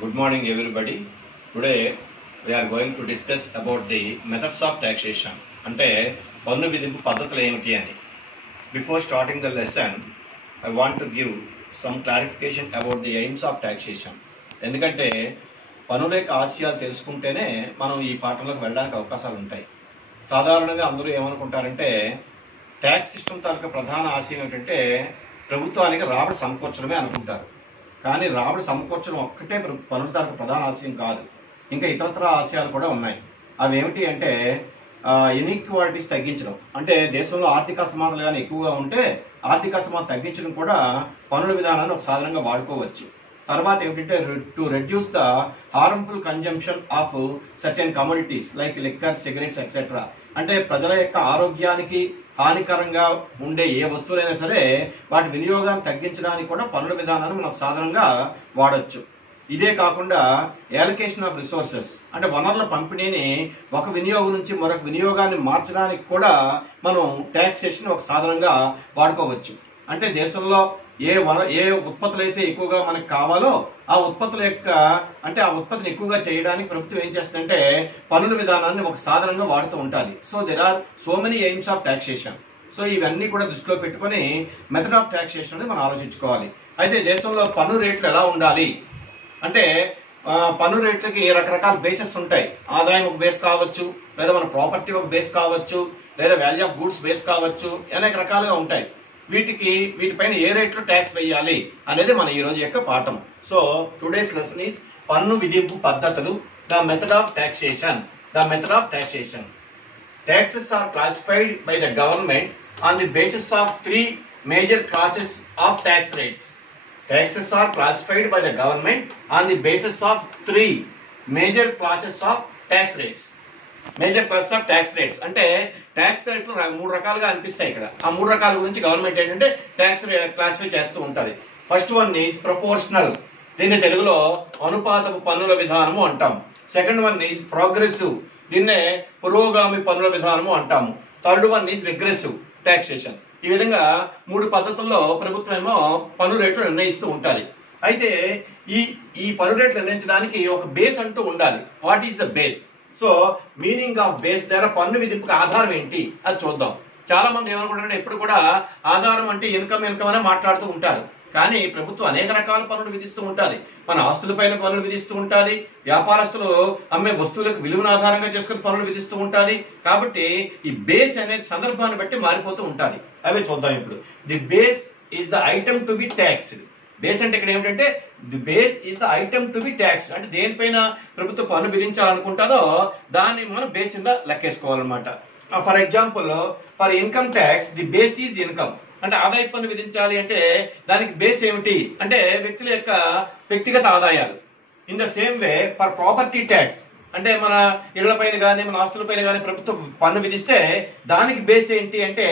Good morning everybody. Today we are going to discuss about the methods of taxation. అంటే పన్ను విధింపు పద్ధతులు ఏమిటి అని. Before starting the lesson, I want to give some clarification about the aims of taxation. ఎందుకంటే పన్నుల యొక్క ఆశయాలు తెలుసుకుంటేనే మనం ఈ పాఠంలోకి వెళ్ళడానికి అవకాశాలు ఉంటాయి. సాధారణంగా అందరూ ఏమనుకుంటారంటే ట్యాక్స్ సిస్టమ్ తాలూకా ప్రధాన ఆశయం ఏంటంటే ప్రభుత్వానికి రాబడి సమకూర్చడమే అనుకుంటారు. కానీ రాబడి సమకూర్చడం ఒక్కటే పన్నుల తాలూకా ప్రధాన ఆశయం కాదు, ఇంకా ఇతరత్ర ఆశయాలు కూడా ఉన్నాయి. అవి ఏమిటి అంటే ఇన్ఈక్వాలిటీస్ తగ్గించడం, అంటే దేశంలో ఆర్థిక అసమానతలు కానీ ఎక్కువగా ఉంటే ఆర్థిక అసమానత తగ్గించడం కూడా పన్నుల విధానాన్ని ఒక సాధనంగా వాడుకోవచ్చు. తర్వాత ఏమిటంటే to reduce the harmful consumption of certain commodities like liquor, cigarettes etcetera. అంటే ప్రజల యొక్క ఆరోగ్యానికి హానికరంగా ఉండే ఏ వస్తువులైనా సరే వాటి వినియోగాన్ని తగ్గించడానికి కూడా పన్నుల విధానాన్ని మనం సాధనంగా వాడచ్చు. ఇదే కాకుండా అలొకేషన్ ఆఫ్ రిసోర్సెస్, అంటే వనరుల పంపిణీని ఒక వినియోగం నుంచి మరొక వినియోగాన్ని మార్చడానికి కూడా మనం ట్యాక్సేషన్ ఒక సాధనంగా వాడుకోవచ్చు. అంటే దేశంలో ఏ ఉత్పత్తులు అయితే ఎక్కువగా మనకు కావాలో ఆ ఉత్పత్తుల యొక్క ఆ ఉత్పత్తిని ఎక్కువగా చేయడానికి ప్రభుత్వం ఏం చేస్తుందంటే పన్నుల విధానాన్ని ఒక సాధనంగా వాడుతూ ఉంటుంది. So there are so many aims of taxation. So ఇవన్నీ కూడా దృష్టిలో పెట్టుకొని మెథడ్ ఆఫ్ టాక్సేషన్ అనేది మనం ఆలోచించుకోవాలి. అయితే దేశంలో పన్ను రేట్లు ఎలా ఉండాలి అంటే పన్ను రేట్లకి రకరకాల బేసెస్ ఉంటాయి. ఆదాయం ఒక బేస్ కావచ్చు, లేదా మన ప్రాపర్టీ ఒక బేస్ కావచ్చు, లేదా వాల్యూ ఆఫ్ గూడ్స్ బేస్ కావచ్చు, అనేక రకాలుగా ఉంటాయి. వీటిపైన ఏ రేట్లో ట్యాక్స్ వేయాలి అనేది మన ఈ రోజు యొక్క పాఠం. సో టుడేస్ లెసన్ ఈస్ పన్ను విధింపు పద్ధతులు, the method of taxation. Taxes are classified by the government on the basis of three major classes of tax rates. Taxes are classified by the government on the basis of three major classes of tax rates. Major classes of tax rates అంటే tax రేట్లు మూడు రకాలుగా అనిపిస్తాయి. ఇక్కడ ఆ మూడు రకాల గురించి గవర్నమెంట్ ఏంటంటే ట్యాక్స్ క్లాసిఫై చేస్తూ ఉంటుంది. ఫస్ట్ వన్ ఈజ్ ప్రపోర్షనల్, దీన్ని తెలుగులో అనుపాతపు పన్నుల విధానము అంటాం. సెకండ్ వన్ ఈజ్ ప్రోగ్రెసివ్, దీన్నే పురోగామి పన్నుల విధానము అంటాము. Third one is regressive taxation. ఈ విధంగా మూడు పద్ధతుల్లో ప్రభుత్వం ఏమో పన్ను రేట్లు నిర్ణయిస్తూ ఉంటుంది. అయితే ఈ పన్ను రేట్లు నిర్ణయించడానికి ఒక బేస్ అంటూ ఉండాలి. What is the base? So meaning of base ద్వారా పన్ను విధింపుకి ఆధారం ఏంటి అది చూద్దాం. చాలా మంది ఏమనుకుంటారంటే ఎప్పుడు కూడా ఆధారం అంటే ఇన్కమ్ అనే మాట్లాడుతూ ఉంటారు. కానీ ప్రభుత్వం అనేక రకాల పన్నులు విధిస్తూ ఉంటుంది. మన ఆస్తులపైన పన్నులు విధిస్తూ ఉంటుంది, వ్యాపారస్తులు అమ్మే వస్తువులకు విలువను ఆధారంగా చేసుకుని పన్నులు విధిస్తూ ఉంటుంది. కాబట్టి ఈ బేస్ అనేది సందర్భాన్ని బట్టి మారిపోతూ ఉంటుంది. అవే చూద్దాం ఇప్పుడు. The base is the item to be taxed. Base అంటే ఇక్కడ ఏమిటంటే the base is the item to be tax, అంటే దేనిపైన ప్రభుత్వం పన్ను విధించాలనుకుంటుందో దాన్ని మనం బేస్ కింద లెక్కేసుకోవాలన్నమాట. For example, for income tax the base is income. అంటే ఆదాయ పన్ను విధించాలి అంటే దానికి బేస్ ఏమిటి అంటే వ్యక్తుల యొక్క వ్యక్తిగత ఆదాయాలు. In the same way for property tax, అంటే మన ఇళ్లపైన కానీ మన ఆస్తులపైన కానీ ప్రభుత్వం పన్ను విధిస్తే దానికి బేస్ ఏంటి అంటే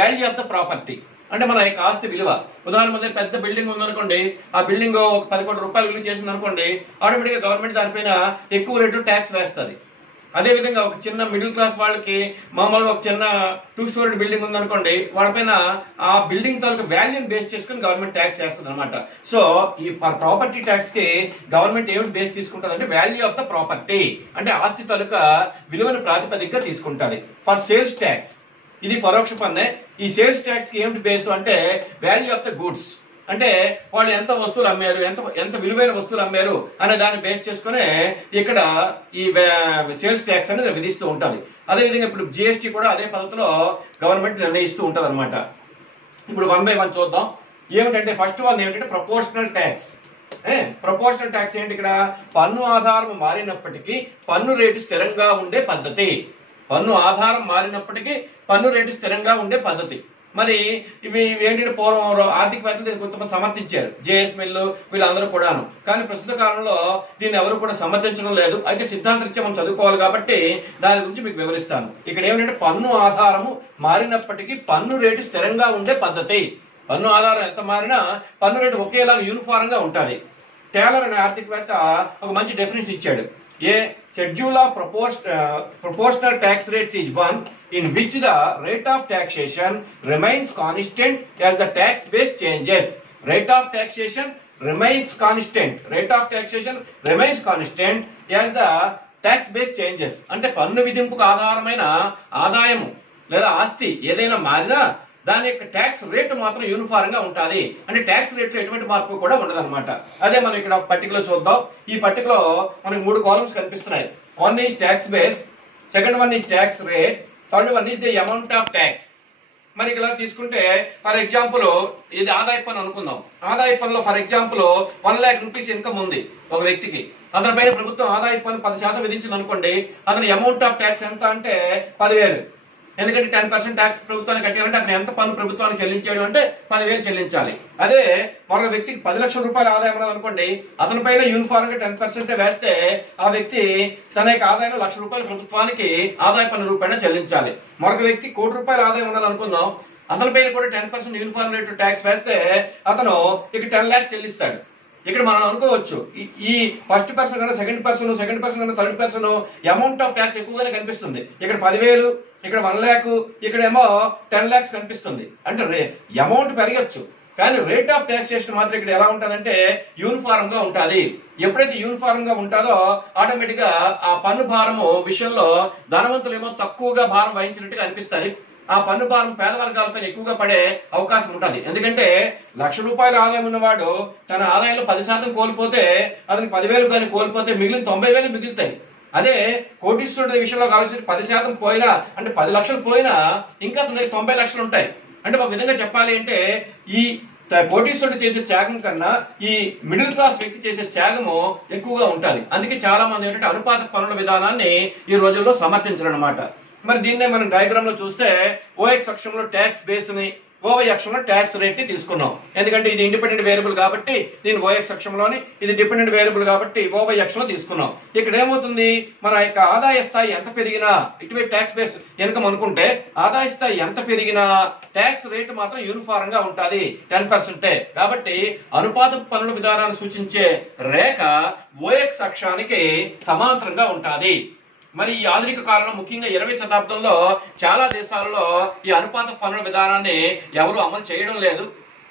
వాల్యూ ఆఫ్ ద ప్రాపర్టీ, అంటే మన యొక్క ఆస్తి విలువ. ఉదాహరణ పెద్ద బిల్డింగ్ ఉందనుకోండి, ఆ బిల్డింగ్ ఒక 10 కోట్ల రూపాయలు విలువ చేసింది అనుకోండి, ఆటోమేటిక్ గా గవర్నమెంట్ దానిపైన ఎక్కువ రేటు ట్యాక్స్ వేస్తుంది. అదేవిధంగా ఒక చిన్న మిడిల్ క్లాస్ వాళ్ళకి మామూలుగా ఒక చిన్న 2 స్టోరీ బిల్డింగ్ ఉందనుకోండి, వాళ్ళపైన ఆ బిల్డింగ్ తాలూకు వాల్యూని బేస్ చేసుకుని గవర్నమెంట్ ట్యాక్స్ వేస్తుంది అనమాట. సో ఈ ప్రాపర్టీ ట్యాక్స్ కి గవర్నమెంట్ ఏమిటి బేస్ తీసుకుంటుంది అంటే వాల్యూ ఆఫ్ ద ప్రాపర్టీ, అంటే ఆస్తి తాలూకా విలువను ప్రాతిపదికగా తీసుకుంటుంది. ఫర్ సేల్స్ ట్యాక్స్, ఇది పరోక్ష పన్నే. ఈ సేల్స్ ట్యాక్స్ కి ఏమిటి బేస్ అంటే వాల్యూ ఆఫ్ ద గూడ్స్, అంటే వాళ్ళు ఎంత వస్తువులు అమ్మారు, ఎంత విలువైన వస్తువులు అమ్మారు అనే దాన్ని బేస్ చేసుకుని ఇక్కడ ఈ సేల్స్ ట్యాక్స్ అనేది విధిస్తూ ఉంటుంది. అదేవిధంగా ఇప్పుడు జిఎస్టీ కూడా అదే పద్ధతిలో గవర్నమెంట్ నిర్ణయిస్తూ ఉంటుంది అనమాట. ఇప్పుడు 1 by 1 చూద్దాం. ఏమిటంటే ఫస్ట్ వన్ ఏమిటంటే ప్రపోర్షనల్ ట్యాక్స్. ప్రపోర్షనల్ ట్యాక్స్ ఏంటి? ఇక్కడ పన్ను ఆధారం మారినప్పటికీ పన్ను రేటు స్థిరంగా ఉండే పద్ధతి. పన్ను ఆధారం మారినప్పటికీ పన్ను రేటు స్థిరంగా ఉండే పద్ధతి. మరి ఇవి ఏంటంటే పూర్వం ఆర్థికవేత్తలు దీన్ని కొంతమంది సమర్థించారు, జేఎస్ మిల్లు వీళ్ళందరూ కూడాను. కానీ ప్రస్తుత కాలంలో దీన్ని ఎవరు కూడా సమర్థించడం లేదు. అయితే సిద్ధాంతరీత్యా మనం చదువుకోవాలి కాబట్టి దాని గురించి మీకు వివరిస్తాను. ఇక్కడ ఏమిటంటే పన్ను ఆధారము మారినప్పటికీ పన్ను రేటు స్థిరంగా ఉండే పద్ధతి. పన్ను ఆధారం ఎంత మారినా పన్ను రేటు ఒకేలాగా యూనిఫామ్ గా ఉంటుంది. టేలర్ అనే ఆర్థికవేత్త ఒక మంచి డెఫినేషన్ ఇచ్చాడు. A schedule of proportional tax rates is one in which the rate of taxation remains constant as the tax base changes. Rate of taxation remains constant. Rate of taxation remains constant as the tax base changes. అంటే పన్ను విధింపుకు ఆధారమైన ఆదాయము లేదా ఆస్తి ఏదైనా మారినా దాని యొక్క ట్యాక్స్ రేటు మాత్రం యూనిఫామ్ గా ఉంటుంది. అంటే ట్యాక్స్ రేట్ లో ఎటువంటి మార్పు కూడా ఉండదు అనమాట. అదే మనం ఇక్కడ పట్టికలో చూద్దాం. ఈ పట్టికలో మనకి 3 కాలమ్స్ కనిపిస్తున్నాయి. One is tax base, second one is tax rate, third one is the amount of tax. మరి ఇలా తీసుకుంటే ఫర్ ఎగ్జాంపుల్ ఇది ఆదాయ పన్ను అనుకుందాం. ఆదాయ పన్నులో for example 1 lakh rupees income ఉంది ఒక వ్యక్తికి. అతని పైన ప్రభుత్వం ఆదాయ పన్ను 10% విధించింది అనుకోండి. అతని అమౌంట్ ఆఫ్ ట్యాక్స్ ఎంత అంటే 10,000. ఎందుకంటే 10% ట్యాక్స్ ప్రభుత్వానికి కట్టాలంటే అతను ఎంత పన్ను ప్రభుత్వానికి చెల్లించాడు అంటే 10,000 చెల్లించాలి. అదే మరొక వ్యక్తికి 10 లక్షల రూపాయల ఆదాయం ఉన్నది అనుకోండి. అతని పైన యూనిఫామ్ గా 10% వేస్తే ఆ వ్యక్తి తన యొక్క ఆదాయం 1,00,000 రూపాయలు ప్రభుత్వానికి ఆదాయ పన్ను రూపాయన చెల్లించాలి. మరొక వ్యక్తి 1 కోటి రూపాయల ఆదాయం ఉన్నది అనుకుందాం. అతని పైన కూడా 10% యూనిఫామ్ రేట్ ట్యాక్స్ వేస్తే అతను ఇక 10 lakhs చెల్లిస్తాడు. ఇక్కడ మనం అనుకోవచ్చు ఈ ఫస్ట్ పర్సన్ కన్నా సెకండ్ పర్సన్ కన్నా third person amount of tax ఎక్కువగానే కనిపిస్తుంది. ఇక్కడ 10,000, ఇక్కడ 1 lakh, ఇక్కడేమో 10 lakhs కనిపిస్తుంది. అంటే అమౌంట్ పెరగచ్చు కానీ రేట్ ఆఫ్ టాక్సేషన్ మాత్రం ఇక్కడ ఎలా ఉంటుందంటే యూనిఫామ్ గా ఉంటుంది. ఎప్పుడైతే యూనిఫామ్ గా ఉంటుందో ఆటోమేటిక్ గా ఆ పన్ను భారము విషయంలో ధనవంతులేమో తక్కువగా భారం వహించినట్టుగా అనిపిస్తుంది. ఆ పన్ను భారం పేద వర్గాలపైన ఎక్కువగా పడే అవకాశం ఉంటుంది. ఎందుకంటే 1,00,000 రూపాయల ఆదాయం ఉన్నవాడు తన ఆదాయంలో 10% కోల్పోతే అతనికి 10,000 కానీ కోల్పోతే మిగిలిన 90,000 మిగులుతాయి. అదే కోటీశ్వరుడి విషయంలో కావాల్సిన 10% పోయినా అంటే 10 లక్షలు పోయినా ఇంకా అతనికి 90 లక్షలు ఉంటాయి. అంటే ఒక విధంగా చెప్పాలి అంటే ఈ కోటీశ్వరుడు చేసే త్యాగం కన్నా ఈ మిడిల్ క్లాస్ వ్యక్తి చేసే త్యాగము ఎక్కువగా ఉంటుంది. అందుకే చాలా మంది ఏంటంటే అనుపాత పన్నుల విధానాన్ని ఈ రోజుల్లో సమర్థించరు అనమాట. మరి దీన్నే మనం డయాగ్రామ్ లో చూస్తే ఓఎక్స్ అక్షంలో ట్యాక్స్ బేస్ ని, ఓవై అక్షంలో ట్యాక్స్ రేట్ ని తీసుకున్నాం. ఎందుకంటే ఇది ఇండిపెండెంట్ వేరియబుల్ కాబట్టి దీని ఓఎక్స్ అక్షంలోని, ఇది డిపెండెంట్ వేరియబుల్ కాబట్టి ఓవై అక్షంలో తీసుకున్నాం. ఇక్కడ ఏమవుతుంది, మన యొక్క ఆదాయ స్థాయి ఎంత పెరిగినా ఇటువైపు ట్యాక్స్ బేస్ ఇన్కమ్ అనుకుంటే ఆదాయ స్థాయి ఎంత పెరిగినా ట్యాక్స్ రేట్ మాత్రం యూనిఫామ్ గా ఉంటుంది 10%. కాబట్టి అనుపాత పన్నుల విధానాన్ని సూచించే రేఖ ఓఎక్స్ అక్షానికి సమాంతరంగా ఉంటుంది. మరి ఈ ఆధునిక కాలంలో ముఖ్యంగా 20వ శతాబ్దంలో చాలా దేశాలలో ఈ అనుపాత పన్నుల విధానాన్ని ఎవరు అమలు చేయడం లేదు.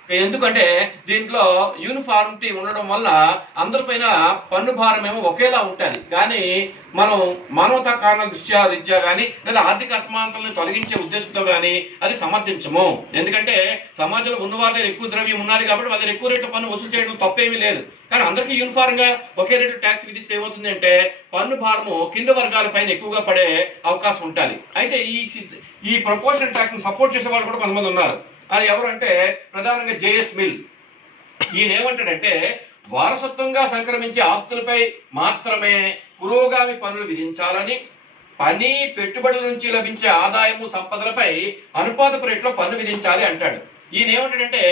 ఎందుకంటే దీంట్లో యూనిఫార్మిటీ ఉండడం వల్ల అందరిపైన పన్ను భారం ఏమో ఒకేలా ఉంటుంది. కానీ మనం మానవతా కారణాల రీత్యా కానీ లేదా ఆర్థిక అసమానతలను తొలగించే ఉద్దేశంతో కానీ అది సమర్థించము. ఎందుకంటే సమాజంలో ఉన్నవారి దగ్గర ఎక్కువ ద్రవ్యం ఉన్నది కాబట్టి వాళ్ళ ఎక్కువ రేటు పన్ను వసూలు చేయడం తప్పేమీ లేదు. కానీ అందరికీ యూనిఫామ్ గా ఒకే రేటు ట్యాక్స్ విధిస్తే ఏమవుతుంది అంటే పన్ను భారము కింద వర్గాల పైన ఎక్కువగా పడే అవకాశం ఉంటుంది. అయితే ఈ ప్రపోర్షనల్ ట్యాక్స్ సపోర్ట్ చేసే వాళ్ళు కూడా కొంతమంది ఉన్నారు. అది ఎవరంటే ప్రధానంగా జేఎస్ మిల్. ఈయన ఏమంటాడంటే వారసత్వంగా సంక్రమించే ఆస్తులపై మాత్రమే పురోగామి పన్నులు విధించాలని, పని పెట్టుబడుల నుంచి లభించే ఆదాయము సంపదలపై అనుపాతపు రేట్లో పన్ను విధించాలి అంటాడు. ఈయన ఏమంటాడంటే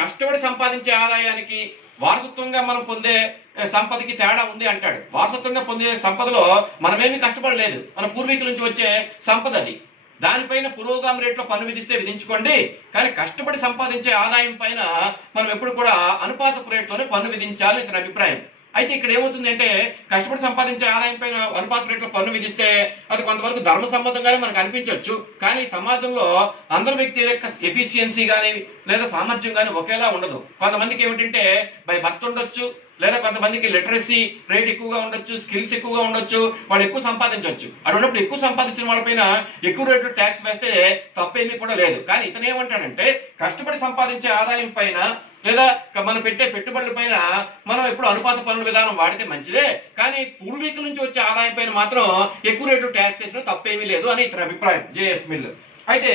కష్టపడి సంపాదించే ఆదాయానికి వారసత్వంగా మనం పొందే సంపదకి తేడా ఉంది అంటాడు. వారసత్వంగా పొందే సంపదలో మనమేమి కష్టపడలేదు, మన పూర్వీకుల నుంచి వచ్చే సంపద అది. దానిపైన పురోగామి రేట్లో పన్ను విధిస్తే విధించుకోండి, కానీ కష్టపడి సంపాదించే ఆదాయం పైన మనం ఎప్పుడు కూడా అనుపాతపు రేట్లోనే పన్ను విధించాలి ఇతని అభిప్రాయం. అయితే ఇక్కడ ఏమవుతుంది అంటే కష్టపడి సంపాదించే ఆదాయం పైన అనుపాత రేట్లో పన్ను విధిస్తే అది కొంతవరకు ధర్మ సమ్మతంగానే మనకు అనిపించవచ్చు. కానీ సమాజంలో అందరి వ్యక్తుల యొక్క ఎఫిషియన్సీ కానీ లేదా సామర్థ్యం కానీ ఒకేలా ఉండదు. కొంతమందికి ఏమిటంటే బై బర్త్ ఉండొచ్చు, లేదా కొంతమందికి లిటరసీ రేట్ ఎక్కువగా ఉండొచ్చు, స్కిల్స్ ఎక్కువగా ఉండొచ్చు, వాళ్ళు ఎక్కువ సంపాదించవచ్చు. అటువంటిప్పుడు ఎక్కువ సంపాదించిన వాళ్ళపైన ఎక్కువ రేట్లు ట్యాక్స్ వేస్తే తప్పేమీ కూడా లేదు. కానీ ఇతను ఏమంటాడంటే కష్టపడి సంపాదించే ఆదాయం పైన లేదా మనం పెట్టే పెట్టుబడుల పైన మనం ఎప్పుడు అనుపాత పన్నుల విధానం వాడితే మంచిదే, కానీ పూర్వీకుల నుంచి వచ్చే ఆదాయం పైన మాత్రం ఎక్కువ రేట్లు ట్యాక్స్ వేసిన తప్పేమీ లేదు అని ఇతని అభిప్రాయం, జేఎస్ మిల్. అయితే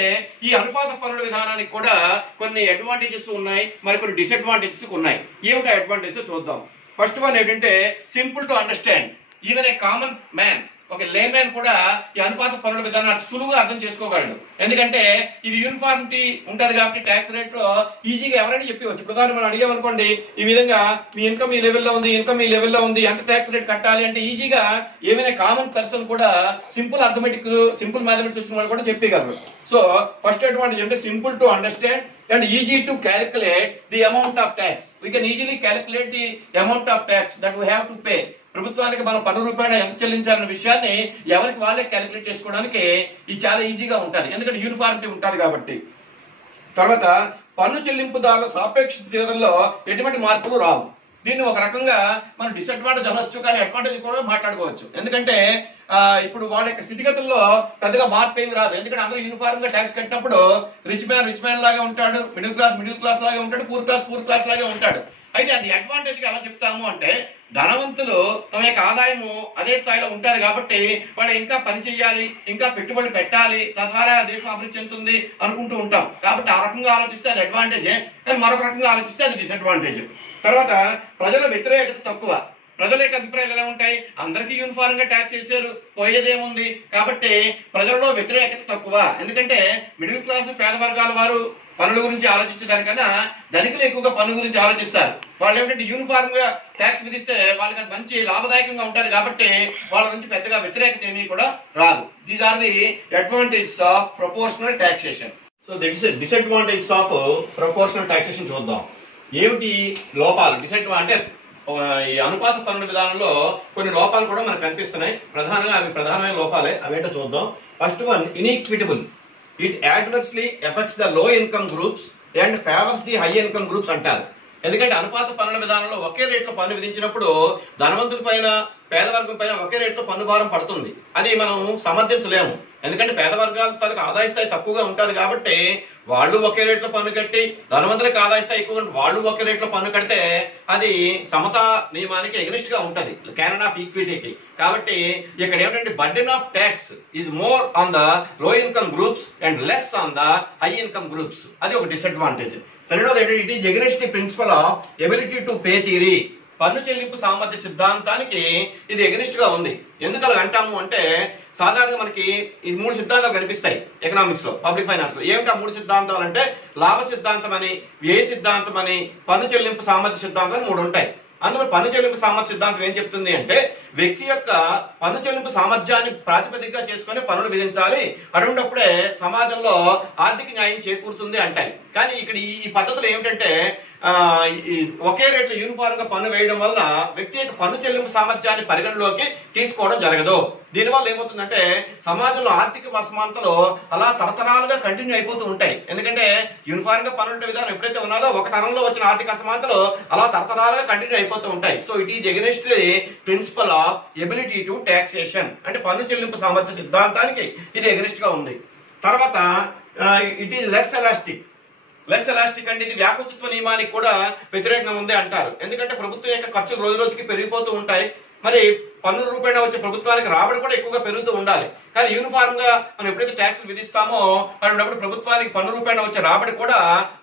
ఈ అనుపాత పన్నుల విధానానికి కూడా కొన్ని అడ్వాంటేజెస్ ఉన్నాయి, మరి కొన్ని డిసడ్వాంటేజెస్ ఉన్నాయి. ఏమిటో అడ్వాంటేజెస్ చూద్దాం. ఫస్ట్ వన్ ఏంటంటే simple to understand. Even a common man, ఒక లేమ్యాన్ కూడా ఈ అనుపాత పన్నుల విధానాన్ని సులువుగా అర్థం చేసుకోగలడు. ఎందుకంటే ఇది యూనిఫార్మిటీ ఉంటది కాబట్టి ట్యాక్స్ రేట్ లో ఈజీగా ఎవరైనా చెప్పవచ్చు. ప్రధాని మనం అడిగామనుకోండి, ఈ విధంగా మీ ఇన్కమ్ ఈ లెవెల్లో ఉంది, ఇన్కమ్ ఈ లెవెల్లో ఉంది, ఎంత ట్యాక్స్ రేట్ కట్టాలి అంటే ఈజీగా ఏమైనా కామన్ పర్సన్ కూడా సింపుల్ అర్థమెటిక్, సింపుల్ మ్యాథమెటిక్స్ వచ్చిన వాళ్ళు కూడా చెప్పగలరు. సో ఫస్ట్ అడ్వాంటేజ్ అంటే simple to understand and easy to calculate the amount of tax. We can easily calculate the amount of tax that we have to pay. ప్రభుత్వానికి మనం 10 రూపాయలు ఎంత చెల్లించాలన్న విషయాన్ని ఎవరికి వాళ్ళే క్యాలిక్యులేట్ చేసుకోవడానికి ఇది చాలా ఈజీగా ఉంటుంది, ఎందుకంటే యూనిఫార్మిటీ ఉంటుంది కాబట్టి. తర్వాత పన్ను చెల్లింపుదారుల సాపేక్ష స్థితిగతుల్లో ఎటువంటి మార్పులు రావు. దీన్ని ఒక రకంగా మనం డిసడ్వాంటేజ్ అనొచ్చు, కానీ అడ్వాంటేజ్ కూడా మాట్లాడుకోవచ్చు. ఎందుకంటే ఇప్పుడు వాళ్ళ యొక్క స్థితిగతుల్లో పెద్దగా మార్పు ఏమి రాదు. ఎందుకంటే అందరూ యూనిఫామ్ గా ట్యాక్స్ కట్టినప్పుడు రిచ్ మ్యాన్ లాగా ఉంటాడు, మిడిల్ క్లాస్ లాగా ఉంటాడు, పూర్ క్లాస్ లాగా ఉంటాడు. అయితే అది అడ్వాంటేజ్ గా ఎలా చెప్తాము అంటే, ధనవంతులు తమ యొక్క ఆదాయము అదే స్థాయిలో ఉంటారు కాబట్టి వాళ్ళు ఇంకా పని చేయాలి, ఇంకా పెట్టుబడి పెట్టాలి, తద్వారా దేశం అభివృద్ధి చెందుతుంది అనుకుంటూ ఉంటాం. కాబట్టి ఆ రకంగా ఆలోచిస్తే అది అడ్వాంటేజే, కానీ మరొక రకంగా ఆలోచిస్తే అది డిసడ్వాంటేజ్. తర్వాత ప్రజల వ్యతిరేకత తక్కువ. ప్రజల యొక్క అభిప్రాయాలు ఎలా ఉంటాయి? అందరికీ యూనిఫామ్ గా ట్యాక్స్ చేశారు, పోయేదేముంది. కాబట్టి ప్రజలలో వ్యతిరేకత తక్కువ. ఎందుకంటే మిడిల్ క్లాస్ పేద వర్గాల వారు పనుల గురించి ఆలోచించడానికన్నా ధనికులు ఎక్కువగా పన్ను గురించి ఆలోచిస్తారు. వాళ్ళు ఏమిటంటే యూనిఫామ్ గా ట్యాక్స్ విధిస్తే వాళ్ళకి అది మంచి లాభదాయకంగా ఉంటుంది కాబట్టి వాళ్ళ నుంచి పెద్దగా వ్యతిరేకత ఏమీ కూడా రాదు. These are the advantages of proportional taxation. So that is disadvantages of proportional taxation చూద్దాం. ఏమిటి లోపాలు? అంటే ఈ అనుపాత పన్నుల విధానంలో కొన్ని లోపాలు కూడా మనకు కనిపిస్తున్నాయి. ప్రధానంగా అవి ప్రధానమైన లోపాలే. అవేంటో చూద్దాం. First one, inequitable. It adversely affects the low income groups and favours the high income groups అంటారు. ఎందుకంటే అనుపాత పన్నుల విధానంలో ఒకే రేట్లో పన్ను విధించినప్పుడు ధనవంతుల పైన పేదవర్గం పైన ఒకే రేట్లో పన్ను భారం పడుతుంది. అది మనం సమర్థించలేము. ఎందుకంటే పేద వర్గాల తనకు ఆదాయ స్థాయి తక్కువగా ఉంటుంది కాబట్టి వాళ్ళు ఒకే రేట్లో పన్ను కట్టి, ధనవంతులకు ఆదాయ స్థాయి ఎక్కువ వాళ్ళు ఒకే రేట్లో పన్ను కడితే అది సమతా నియమానికి ఎగ్నిస్ట్ గా ఉంటది, క్యానన్ ఆఫ్ ఈక్విటీకి. కాబట్టి ఇక్కడ ఏమిటంటే burden of tax is more on the low income groups and less on the high income groups. అది ఒక డిసడ్వాంటేజ్. రెండోది ఏంటంటే it is against the principle of ability to pay theory. పన్ను చెల్లింపు సామర్థ్య సిద్ధాంతానికి ఇది ఎగ్నిస్ట్ గా ఉంది. ఎందుకు అలా అంటాము అంటే, సాధారణంగా మనకి ఈ 3 సిద్ధాంతాలు కనిపిస్తాయి ఎకనామిక్స్ లో, పబ్లిక్ ఫైనాన్స్ లో. ఏమిటి ఆ 3 సిద్ధాంతాలు అంటే, లాభ సిద్ధాంతం అని, వ్యయ సిద్ధాంతం అని, పన్ను చెల్లింపు సామర్థ్య సిద్ధాంతం అని 3 ఉంటాయి. అందులో పన్ను చెల్లింపు సామర్థ్య సిద్ధాంతం ఏం చెప్తుంది అంటే, వ్యక్తి యొక్క పన్ను చెల్లింపు సామర్థ్యాన్ని ప్రాతిపదికగా చేసుకుని పన్నులు విధించాలి, అటువంటిప్పుడే సమాజంలో ఆర్థిక న్యాయం చేకూరుతుంది అంటాయి. కానీ ఇక్కడ ఈ పద్ధతులు ఏమిటంటే, ఒకే రేట్లో యూనిఫామ్ గా పన్ను వేయడం వల్ల వ్యక్తి యొక్క పన్ను చెల్లింపు సామర్థ్యాన్ని పరిగణలోకి తీసుకోవడం జరగదు. దీనివల్ల ఏమవుతుందంటే, సమాజంలో ఆర్థిక అసమానతలు అలా తరతరాలుగా కంటిన్యూ అయిపోతూ ఉంటాయి. ఎందుకంటే యూనిఫామ్ గా పన్నుల విధానం ఎప్పుడైతే ఉన్నదో ఒక తరంలో వచ్చిన ఆర్థిక అసమానతలు అలా తరతరాలుగా కంటిన్యూ అయిపోతూ ఉంటాయి. So it is against the principle of ability to taxation. అంటే పన్ను చెల్లింపు సామర్థ్య సిద్ధాంతానికి ఇది ఎగెన్స్ట్ గా ఉంది. తర్వాత it is less elastic. Less elastic అంటే ఇది వ్యాకోచిత్వ నియమానికి కూడా వ్యతిరేకంగా ఉంది అంటారు. ఎందుకంటే ప్రభుత్వం యొక్క ఖర్చులు రోజు రోజుకి పెరిగిపోతూ ఉంటాయి. మరి పన్నుల రూపేణా వచ్చే ప్రభుత్వానికి రాబడి కూడా ఎక్కువగా పెరుగుతూ ఉండాలి. కానీ యూనిఫామ్ గా మనం ఎప్పుడైతే ట్యాక్సులు విధిస్తామో అప్పుడు ప్రభుత్వానికి పన్ను రూపేణా వచ్చే రాబడి కూడా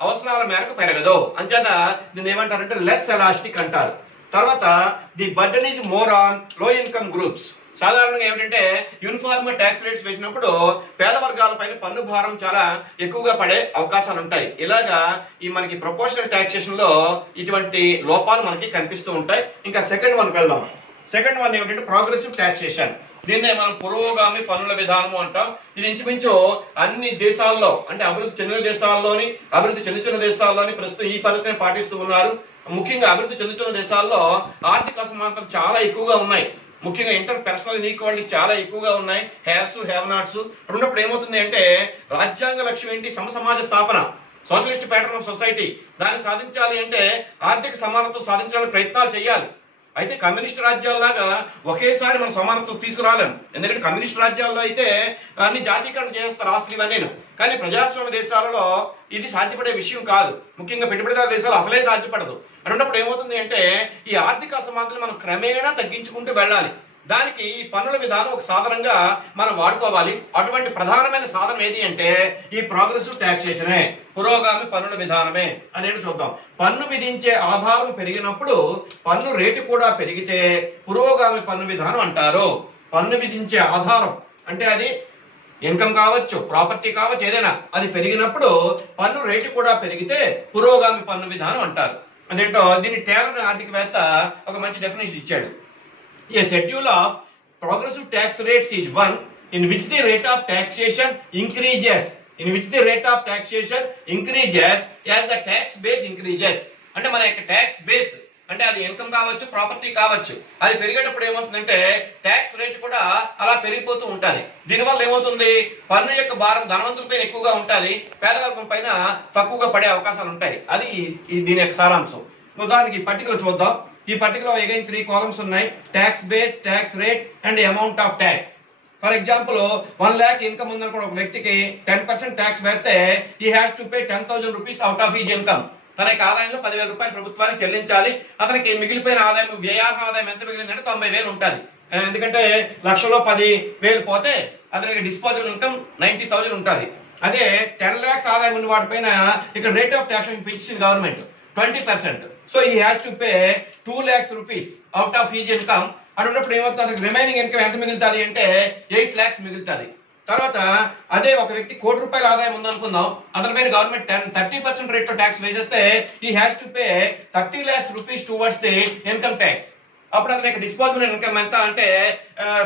అవసరాల మేరకు పెరగదు. అంచేత దీన్ని ఏమంటారంటే లెస్ ఎలాస్టిక్ అంటారు. తర్వాత the burden is more on లో ఇన్కమ్ గ్రూప్స్. సాధారణంగా ఏమిటంటే యూనిఫామ్ గా ట్యాక్స్ రేట్స్ వేసినప్పుడు పేద వర్గాల పైన పన్ను భారం చాలా ఎక్కువగా పడే అవకాశాలు ఉంటాయి. ఇలాగా ఈ మనకి ప్రపోర్షనల్ టాక్సేషన్ లో ఇటువంటి లోపాలు మనకి కనిపిస్తూ ఉంటాయి. ఇంకా సెకండ్ వన్ వెళ్దాం. సెకండ్ వన్ ఏమిటంటే ప్రోగ్రెసివ్ టాక్సేషన్. దీన్నే మనం పురోగామి పన్నుల విధానము అంటాం. ఇది ఇంచుమించు అన్ని దేశాల్లో, అంటే అభివృద్ధి చెందిన దేశాల్లోని, అభివృద్ధి చెందుతున్న దేశాల్లోని ప్రస్తుతం ఈ పద్ధతిని పాటిస్తూ ఉన్నారు. ముఖ్యంగా అభివృద్ధి చెందుతున్న దేశాల్లో ఆర్థిక అసమానతలు చాలా ఎక్కువగా ఉన్నాయి. ముఖ్యంగా ఇంటర్ పర్సనల్ ఇన్ఈక్వాలిటీస్ చాలా ఎక్కువగా ఉన్నాయి. హ్యావ్స్, హ్యావ్ నాట్స్ ఉన్నప్పుడు ఏమవుతుంది అంటే, రాజ్యాంగ లక్ష్యం ఏంటి? సమసమాజ స్థాపన, సోషలిస్ట్ ప్యాటర్న్ ఆఫ్ సొసైటీ. దాన్ని సాధించాలి అంటే ఆర్థిక సమానత్వం సాధించడానికి ప్రయత్నాలు చేయాలి. అయితే కమ్యూనిస్ట్ రాజ్యాల్లాగా ఒకేసారి మనం సమానత్వం తీసుకురాలేం. ఎందుకంటే కమ్యూనిస్ట్ రాజ్యాల్లో అయితే అన్ని జాతీకరణ చేస్తారు ఆస్తులు ఇవన్నీ. కానీ ప్రజాస్వామ్య దేశాలలో ఇది సాధ్యపడే విషయం కాదు. ముఖ్యంగా పెట్టుబడిదారు దేశాలు అసలే సాధ్యపడదు. అన్నప్పుడు ఏమవుతుంది అంటే, ఈ ఆర్థిక అసమానతలు మనం క్రమేణా తగ్గించుకుంటూ వెళ్ళాలి. దానికి ఈ పన్నుల విధానం ఒక సాధనంగా మనం వాడుకోవాలి. అటువంటి ప్రధానమైన సాధనం ఏది అంటే ఈ ప్రోగ్రెసివ్ టాక్సేషనే, పురోగామి పన్నుల విధానమే. అదేంటి చూద్దాం. పన్ను విధించే ఆధారం పెరిగినప్పుడు పన్ను రేటు కూడా పెరిగితే పురోగామి పన్ను విధానం అంటారు. పన్ను విధించే ఆధారం అంటే అది ఇన్కమ్ కావచ్చు, ప్రాపర్టీ కావచ్చు, ఏదైనా అది పెరిగినప్పుడు పన్ను రేటు కూడా పెరిగితే పురోగామి పన్ను విధానం అంటారు. అదేంటో దీన్ని టేలర్ ఆర్థికవేత్త ఒక మంచి డెఫినేషన్ ఇచ్చాడు. A schedule of progressive tax rates is one in which the rate of taxation increases. In which the rate of taxation increases as the tax base increases. అంటే మన యొక్క ట్యాక్స్ బేస్ అంటే అది income కావచ్చు, property కావచ్చు. అది పెరిగేటప్పుడు ఏమవుతుందంటే tax rate కూడా అలా పెరిగిపోతూ ఉంటుంది. దీనివల్ల ఏమవుతుంది, పన్ను యొక్క భారం ధనవంతుల పైన ఎక్కువగా ఉంటుంది, పేదవర్గం పైన తక్కువగా పడే అవకాశాలు ఉంటాయి. అది దీని యొక్క సారాంశం. ఉదాహరణకి ఈ పట్టికలు చూద్దాం. ఈ పట్టికలో అగైన్ 3 కాలమ్స్ ఉన్నాయి. Tax base, tax rate and amount of tax. For example 1 lakh income ఉందనుకో ఒక వ్యక్తికి 10% ట్యాక్స్ వేస్తే he has to pay 10,000 rupees out of his income. తన యొక్క ఆదాయంలో 10,000 రూపాయలు ప్రభుత్వానికి చెల్లించాలి. అతనికి మిగిలిపోయిన ఆదాయం, వ్యయార్హ ఆదాయం ఎంత మిగిలిందంటే 90,000 ఉంటుంది. ఎందుకంటే లక్షలో 10,000 పోతే అతనికి డిస్పోజబుల్ ఇన్కమ్ 90,000 ఉంటుంది. అదే 10 lakhs ఆదాయం ఉన్న వాటిపైన ఇక్కడ రేట్ ఆఫ్ ట్యాక్స్ పెంచింది government 20%. So he has to pay 2 lakhs rupees out of his income. అన్నప్పుడు ఏమవుతుంది, రిమైనింగ్ ఇన్కమ్ ఎంత మిగులుతుంది అంటే 8 lakhs మిగులుతుంది. తర్వాత అదే ఒక వ్యక్తి 1 కోటి రూపాయల ఆదాయం ఉందనుకుందాం, అతనిపైన గవర్నమెంట్ 30% రేట్ లో ట్యాక్స్ వేసేస్తే he has to pay 30 lakhs rupees towards the income tax. అప్పుడు అతనికి డిస్పోజబుల్ ఇన్కమ్ ఎంత అంటే